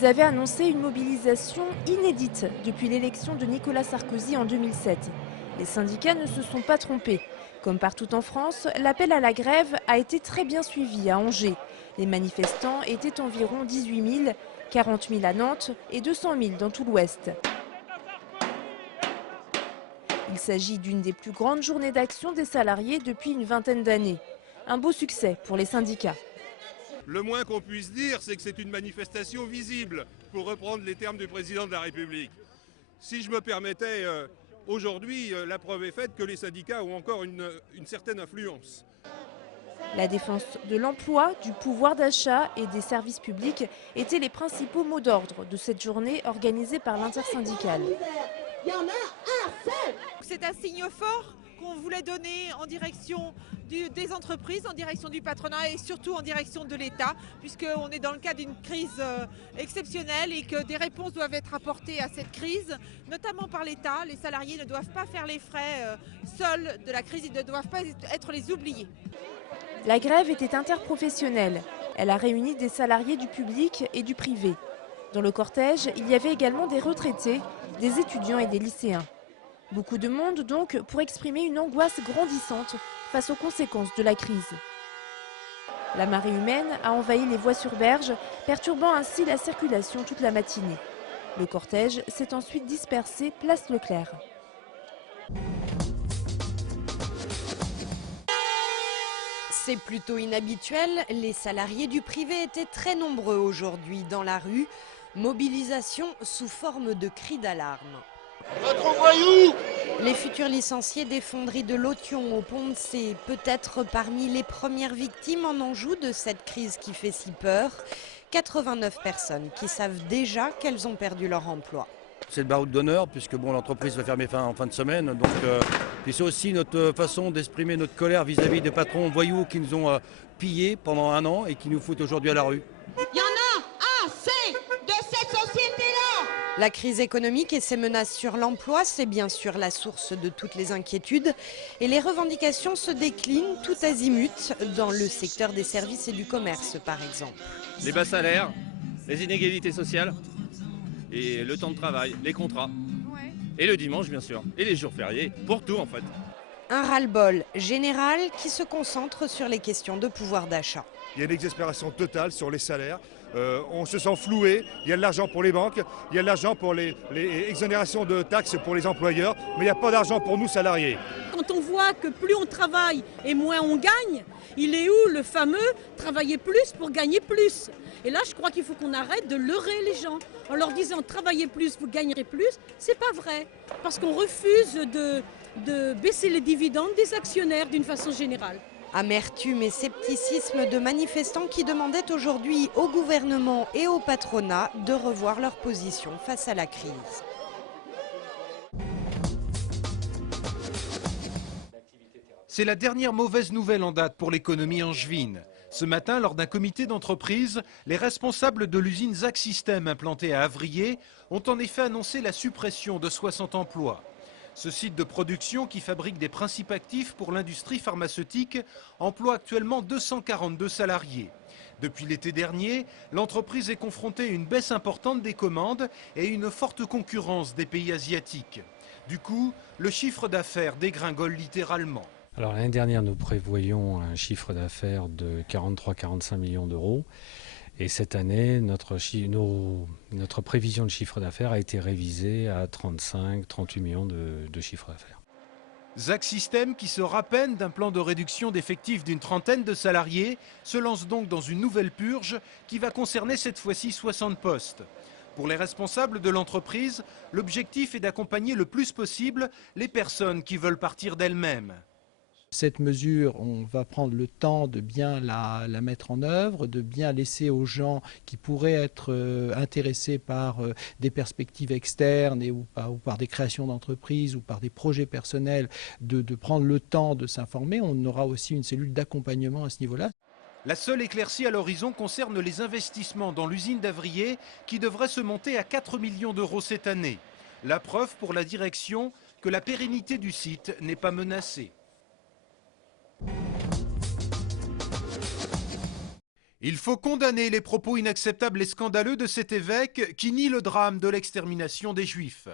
Ils avaient annoncé une mobilisation inédite depuis l'élection de Nicolas Sarkozy en 2007. Les syndicats ne se sont pas trompés. Comme partout en France, l'appel à la grève a été très bien suivi à Angers. Les manifestants étaient environ 18 000, 40 000 à Nantes et 200 000 dans tout l'Ouest. Il s'agit d'une des plus grandes journées d'action des salariés depuis une vingtaine d'années. Un beau succès pour les syndicats. Le moins qu'on puisse dire, c'est que c'est une manifestation visible, pour reprendre les termes du président de la République. Si je me permettais, aujourd'hui, la preuve est faite que les syndicats ont encore une certaine influence. La défense de l'emploi, du pouvoir d'achat et des services publics étaient les principaux mots d'ordre de cette journée organisée par l'intersyndicale. C'est un signe fort qu'on voulait donner en direction des entreprises, en direction du patronat et surtout en direction de l'État, puisqu'on est dans le cadre d'une crise exceptionnelle et que des réponses doivent être apportées à cette crise, notamment par l'État. Les salariés ne doivent pas faire les frais seuls de la crise, ils ne doivent pas être les oubliés. La grève était interprofessionnelle. Elle a réuni des salariés du public et du privé. Dans le cortège, il y avait également des retraités, des étudiants et des lycéens. Beaucoup de monde donc pour exprimer une angoisse grandissante face aux conséquences de la crise. La marée humaine a envahi les voies sur berge, perturbant ainsi la circulation toute la matinée. Le cortège s'est ensuite dispersé place Leclerc. C'est plutôt inhabituel, les salariés du privé étaient très nombreux aujourd'hui dans la rue. Mobilisation sous forme de cris d'alarme. Votre voyou! Les futurs licenciés des fonderies de Lotion au Pont de C, peut-être parmi les premières victimes en Anjou de cette crise qui fait si peur. 89 personnes qui savent déjà qu'elles ont perdu leur emploi. C'est le baroud d'honneur puisque bon, l'entreprise va fermer en fin de semaine. Donc, puis c'est aussi notre façon d'exprimer notre colère vis-à-vis des patrons voyous qui nous ont pillés pendant un an et qui nous foutent aujourd'hui à la rue. Il y en a assez de cette société-là! La crise économique et ses menaces sur l'emploi, c'est bien sûr la source de toutes les inquiétudes. Et les revendications se déclinent tout azimut dans le secteur des services et du commerce, par exemple. Les bas salaires, les inégalités sociales, et le temps de travail, les contrats, et le dimanche bien sûr, et les jours fériés, pour tout en fait. Un ras-le-bol général qui se concentre sur les questions de pouvoir d'achat. Il y a une exaspération totale sur les salaires. On se sent floué, il y a de l'argent pour les banques, il y a de l'argent pour les exonérations de taxes pour les employeurs, mais il n'y a pas d'argent pour nous salariés. Quand on voit que plus on travaille et moins on gagne, il est où le fameux travailler plus pour gagner plus? Et là, je crois qu'il faut qu'on arrête de leurrer les gens en leur disant travaillez plus, vous gagnerez plus. C'est pas vrai, parce qu'on refuse de baisser les dividendes des actionnaires d'une façon générale. Amertume et scepticisme de manifestants qui demandaient aujourd'hui au gouvernement et au patronat de revoir leur position face à la crise. C'est la dernière mauvaise nouvelle en date pour l'économie angevine. Ce matin, lors d'un comité d'entreprise, les responsables de l'usine Zac System implantée à Avrier ont en effet annoncé la suppression de 60 emplois. Ce site de production, qui fabrique des principes actifs pour l'industrie pharmaceutique, emploie actuellement 242 salariés. Depuis l'été dernier, l'entreprise est confrontée à une baisse importante des commandes et une forte concurrence des pays asiatiques. Du coup, le chiffre d'affaires dégringole littéralement. Alors l'année dernière, nous prévoyons un chiffre d'affaires de 43-45 millions d'euros. Et cette année, notre prévision de chiffre d'affaires a été révisée à 35-38 millions de chiffre d'affaires. Zac System, qui se rappelle d'un plan de réduction d'effectifs d'une trentaine de salariés, se lance donc dans une nouvelle purge qui va concerner cette fois-ci 60 postes. Pour les responsables de l'entreprise, l'objectif est d'accompagner le plus possible les personnes qui veulent partir d'elles-mêmes. Cette mesure, on va prendre le temps de bien la mettre en œuvre, de bien laisser aux gens qui pourraient être intéressés par des perspectives externes ou par des créations d'entreprises ou par des projets personnels, de prendre le temps de s'informer. On aura aussi une cellule d'accompagnement à ce niveau-là. La seule éclaircie à l'horizon concerne les investissements dans l'usine d'Avrier qui devrait se monter à 4 millions d'euros cette année. La preuve pour la direction que la pérennité du site n'est pas menacée. Il faut condamner les propos inacceptables et scandaleux de cet évêque qui nie le drame de l'extermination des Juifs.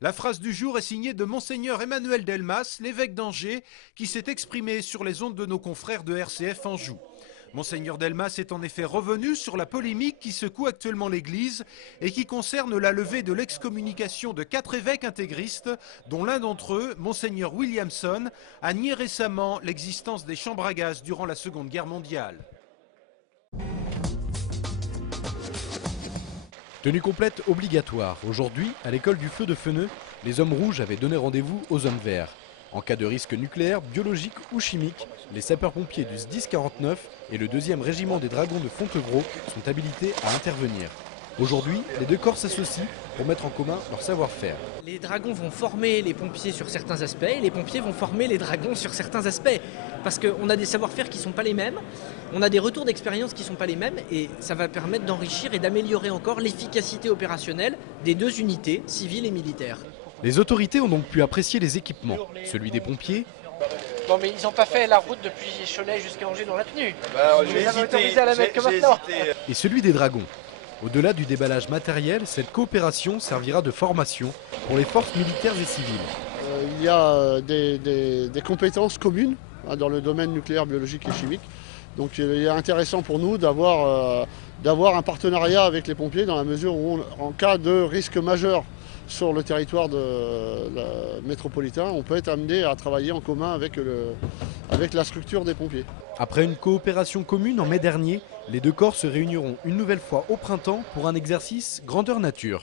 La phrase du jour est signée de Monseigneur Emmanuel Delmas, l'évêque d'Angers, qui s'est exprimé sur les ondes de nos confrères de RCF Anjou. Monseigneur Delmas est en effet revenu sur la polémique qui secoue actuellement l'Église et qui concerne la levée de l'excommunication de 4 évêques intégristes, dont l'un d'entre eux, Monseigneur Williamson, a nié récemment l'existence des chambres à gaz durant la Seconde Guerre mondiale. Tenue complète obligatoire. Aujourd'hui, à l'école du Feu de Feneux, les hommes rouges avaient donné rendez-vous aux hommes verts. En cas de risque nucléaire, biologique ou chimique, les sapeurs-pompiers du SDIS 49 et le 2e régiment des dragons de Fontevraud sont habilités à intervenir. Aujourd'hui, les 2 corps s'associent pour mettre en commun leur savoir-faire. Les dragons vont former les pompiers sur certains aspects et les pompiers vont former les dragons sur certains aspects. Parce qu'on a des savoir-faire qui ne sont pas les mêmes, on a des retours d'expérience qui ne sont pas les mêmes et ça va permettre d'enrichir et d'améliorer encore l'efficacité opérationnelle des 2 unités, civiles et militaires. Les autorités ont donc pu apprécier les équipements, celui des pompiers. Bon mais ils n'ont pas fait la route depuis Cholet jusqu'à Angers dans la tenue. Ils les avaient autorisés à la mettre que maintenant. Et celui des dragons. Au-delà du déballage matériel, cette coopération servira de formation pour les forces militaires et civiles. Il y a des compétences communes dans le domaine nucléaire, biologique et chimique. Donc il est intéressant pour nous d'avoir un partenariat avec les pompiers dans la mesure où, en cas de risque majeur sur le territoire métropolitain, on peut être amené à travailler en commun avec la structure des pompiers. Après une coopération commune en mai dernier, les 2 corps se réuniront une nouvelle fois au printemps pour un exercice grandeur nature.